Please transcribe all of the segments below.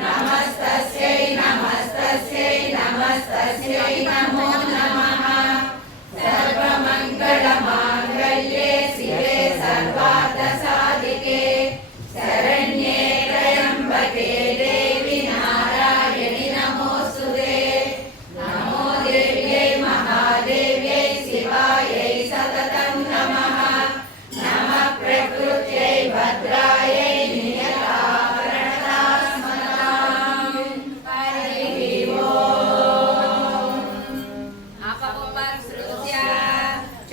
नमस्तस्यै नमस्तस्यै नमस्तस्यै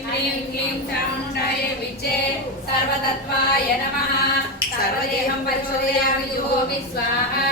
ఐం హ్రీం క్లీం చాముండాయ విచే సర్వతత్వాయ నమః. సర్వదేహం పరిశోధయామి జుహోమి స్వాహా.